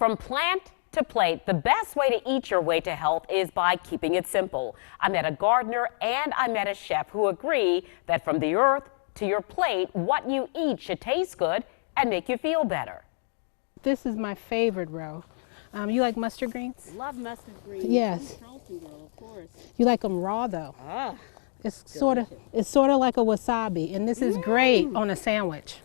From plant to plate, the best way to eat your way to health is by keeping it simple. I met a gardener and I met a chef who agree that from the earth to your plate, what you eat should taste good and make you feel better. This is my favorite row. You like mustard greens? Love mustard greens. Yes. Charleston girl, of course. You like them raw though? Ah, It's sort of like a wasabi, and this is great on a sandwich.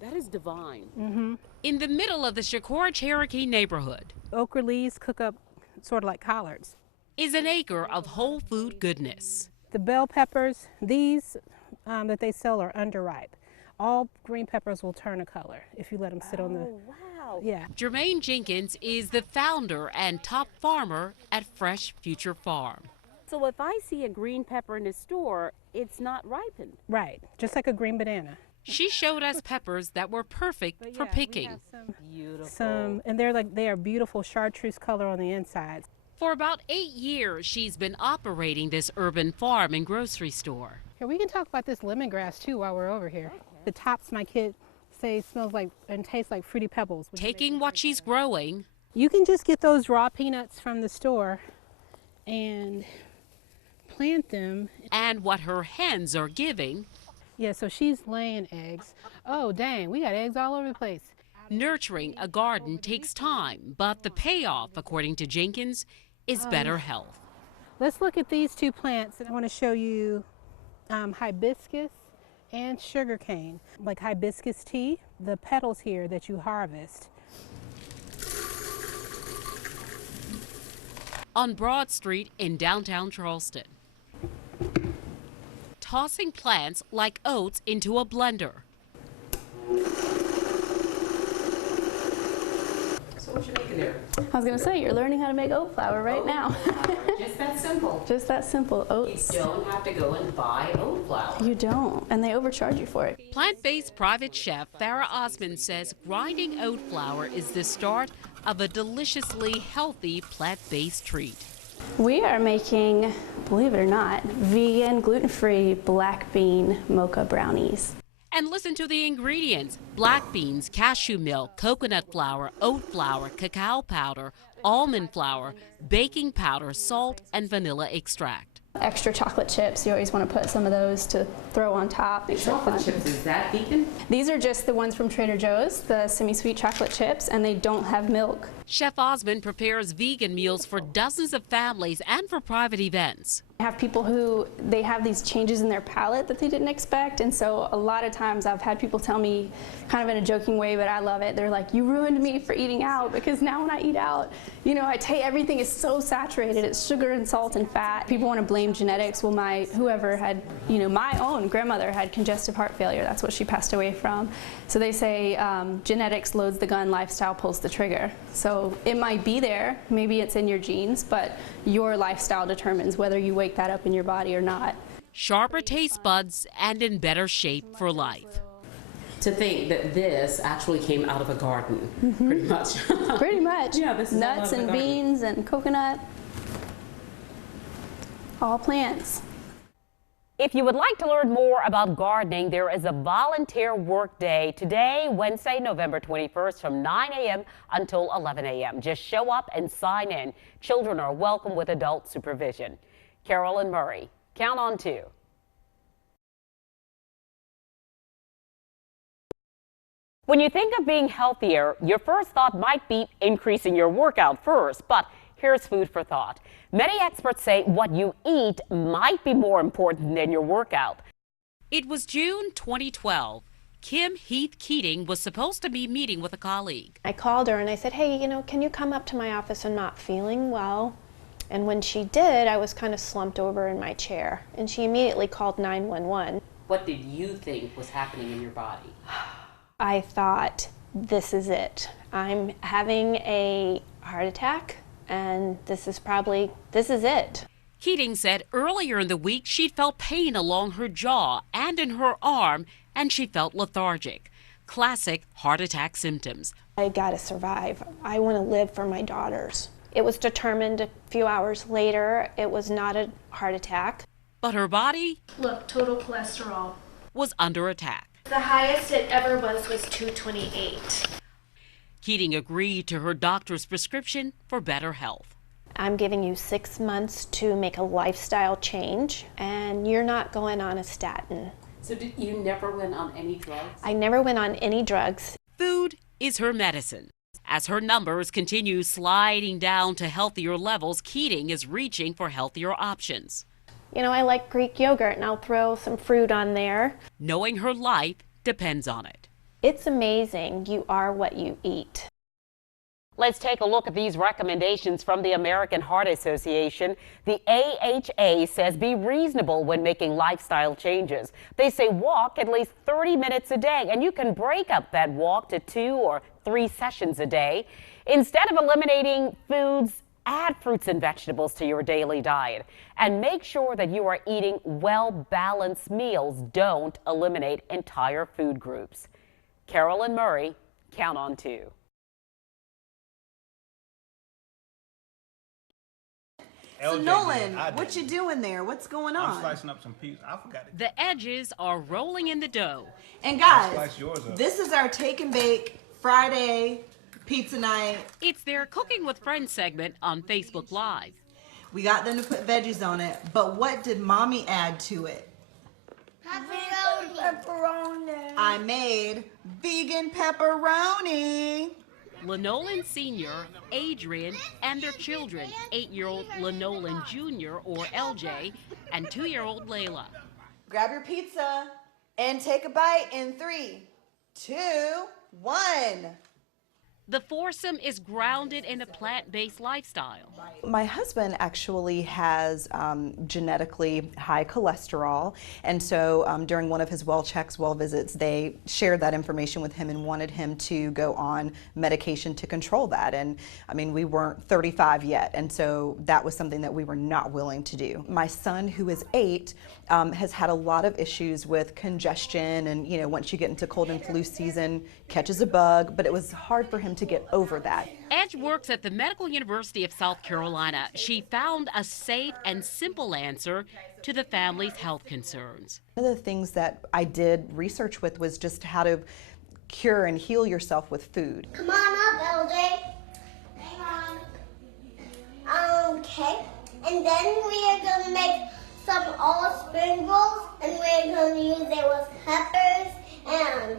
that is divine. In the middle of the Shakur Cherokee neighborhood Okra leaves cook up sort of like collards. is an acre of whole food goodness. The bell peppers, these that they sell are underripe. All green peppers will turn a color if you let them sit on the. Wow. Yeah. Jermaine Jenkins is the founder and top farmer at Fresh Future Farm. So if I see a green pepper in the store, it's not ripened. Right. Just like a green banana. She showed us peppers that were perfect But for yeah, we picking. have Beautiful. and they are beautiful chartreuse color on the inside. For about 8 years, she's been operating this urban farm and grocery store. Here, we can talk about this lemongrass too while we're over here. The tops my kid say smells like and tastes like Fruity Pebbles. Taking what she's growing You can just get those raw peanuts from the store and plant them. and what her hens are giving, Yeah, so she's laying eggs. Oh, dang, we got eggs all over the place. nurturing a garden takes time, but the payoff, according to Jenkins, is better health. Let's look at these two plants. I want to show you hibiscus and sugarcane. Like hibiscus tea, the petals here that you harvest. On Broad Street in downtown Charleston. Tossing plants like oats into a blender. So what you making there? I was gonna say, you're learning how to make oat flour right now. Just that simple. Just that simple, You oats. don't have to go and buy oat flour. You don't, and they overcharge you for it. Plant-based private chef Farah Osman says grinding oat flour is the start of a deliciously healthy plant-based treat. We are making, believe it or not, vegan, gluten-free black bean mocha brownies. And listen to the ingredients: black beans, cashew milk, coconut flour, oat flour, cacao powder, almond flour, baking powder, salt, and vanilla extract. Extra chocolate chips, you always want to put some of those to throw on top. Makes it fun. is that vegan? These are just the ones from Trader Joe's, the semi-sweet chocolate chips, and they don't have milk. Chef Osman prepares vegan meals for dozens of families and for private events. I have people who, they have these changes in their palate that they didn't expect, and so a lot of times I've had people tell me, kind of in a joking way, but I love it. They're like, you ruined me for eating out, because now when I eat out, you know, everything is so saturated. It's sugar and salt and fat. People want to blame genetics. Well, whoever had, you know, my own grandmother had congestive heart failure. That's what she passed away from. So they say genetics loads the gun, lifestyle pulls the trigger. So it might be there, maybe it's in your genes, but your lifestyle determines whether you wake that up in your body or not. Sharper taste buds and in better shape for life. To think that this actually came out of a garden, pretty much. Pretty much. Yeah, this is all nuts out of and the garden. beans and coconut, all plants. If you would like to learn more about gardening, there is a volunteer work day today, Wednesday, November 21st from 9 a.m. until 11 a.m. Just show up and sign in. Children are welcome with adult supervision. Carolyn Murray, Count on 2. When you think of being healthier, your first thought might be increasing your workout first, but here's food for thought. Many experts say what you eat might be more important than your workout. It was June 2012. Kim Heath Keating was supposed to be meeting with a colleague. I called her and I said, hey, you know, can you come up to my office? I'm not feeling well. And when she did, I was kind of slumped over in my chair, and she immediately called 911. What did you think was happening in your body? I thought, this is it. I'm having a heart attack, and this is it. Keating said earlier in the week she'd felt pain along her jaw and in her arm, and she felt lethargic. Classic heart attack symptoms. I gotta survive. I want to live for my daughters. It was determined a few hours later it was not a heart attack. But her body Look, total cholesterol. was under attack. The highest it ever was 228. Keating agreed to her doctor's prescription for better health. I'm giving you 6 months to make a lifestyle change, and you're not going on a statin. So you never went on any drugs? I never went on any drugs. Food is her medicine. As her numbers continue sliding down to healthier levels, Keating is reaching for healthier options. You know, I like Greek yogurt, and I'll throw some fruit on there. Knowing her life depends on it. It's amazing. You are what you eat. Let's take a look at these recommendations from the American Heart Association. The AHA says be reasonable when making lifestyle changes. They say walk at least 30 minutes a day, and you can break up that walk to 2 or 3 sessions a day. Instead of eliminating foods, add fruits and vegetables to your daily diet. And make sure that you are eating well-balanced meals. Don't eliminate entire food groups. Carolyn Murray, Count on 2. So Nolan, what you doing there? What's going on? I'm slicing up some pizza. I forgot it. The edges are rolling in the dough. And guys, Slice yours up. this is our take and bake Friday pizza night. It's their Cooking with Friends segment on Facebook Live. We got them to put veggies on it, but what did mommy add to it? Pepperoni. I made vegan pepperoni. Lenolan Sr., Adrian, and their children, 8-year-old Lenolan Jr., or LJ, and 2-year-old Layla. Grab your pizza and take a bite in 3, 2, 1. The foursome is grounded in a plant-based lifestyle. My husband actually has genetically high cholesterol, and so during one of his well checks, well visits, they shared that information with him and wanted him to go on medication to control that. And I mean, we weren't 35 yet, and so that was something that we were not willing to do. My son, who is 8, has had a lot of issues with congestion, and you know, once you get into cold and flu season, catches a bug, but it was hard for him to get over that. Edge works at the Medical University of South Carolina. She found a safe and simple answer to the family's health concerns. One of the things that I did research with was just how to cure and heal yourself with food. Come on up, LJ. Hang on. Okay. And then we are going to make some all spring rolls, and we're going to use it with peppers and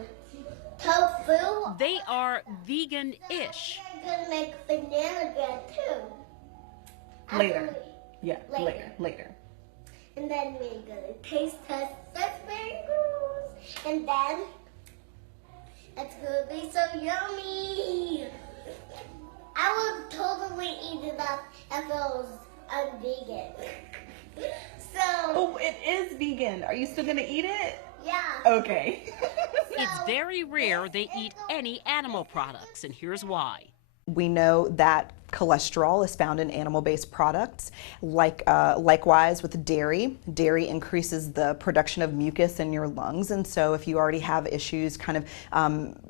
tofu. They are vegan-ish. We're going to make banana bread too. Later. Yeah, later. And then we're going to taste test the spring rolls. And then it's going to be so yummy. I would totally eat it up if it was vegan. So. Oh, it is vegan. Are you still gonna eat it? Yeah. Okay. It's very rare they eat any animal products, and here's why. We know that cholesterol is found in animal-based products. Likewise with dairy. Dairy increases the production of mucus in your lungs, and so if you already have issues kind of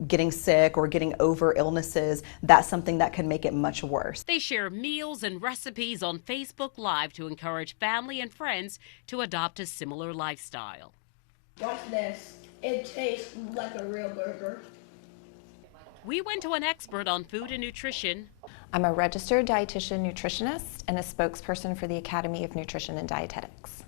getting sick or getting over illnesses, that's something that can make it much worse. They share meals and recipes on Facebook Live to encourage family and friends to adopt a similar lifestyle. Watch this. It tastes like a real burger. We went to an expert on food and nutrition. I'm a registered dietitian nutritionist and a spokesperson for the Academy of Nutrition and Dietetics.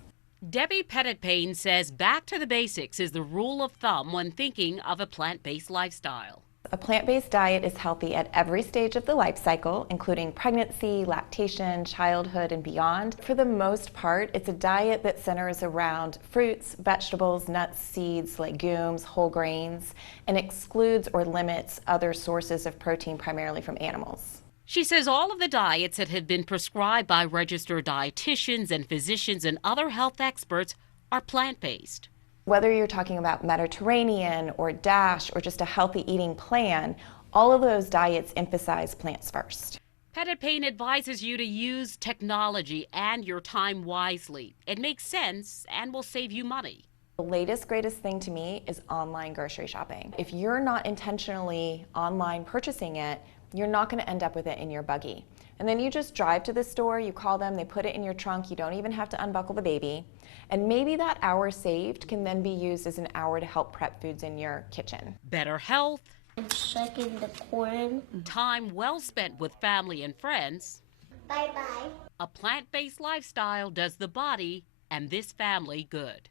Debbie Pettit-Payne says back to the basics is the rule of thumb when thinking of a plant-based lifestyle. A plant-based diet is healthy at every stage of the life cycle, including pregnancy, lactation, childhood, and beyond. For the most part, it's a diet that centers around fruits, vegetables, nuts, seeds, legumes, whole grains, and excludes or limits other sources of protein, primarily from animals. She says all of the diets that have been prescribed by registered dietitians and physicians and other health experts are plant-based. Whether you're talking about Mediterranean or DASH or just a healthy eating plan, all of those diets emphasize plants first. Pettit-Payne advises you to use technology and your time wisely. It makes sense and will save you money. The latest, greatest thing to me is online grocery shopping. If you're not intentionally online purchasing it, you're not going to end up with it in your buggy. And then you just drive to the store, you call them, they put it in your trunk, you don't even have to unbuckle the baby. And maybe that hour saved can then be used as an hour to help prep foods in your kitchen. Better health I'm sucking the corn. Time well spent with family and friends. Bye-bye. A plant-based lifestyle does the body and this family good.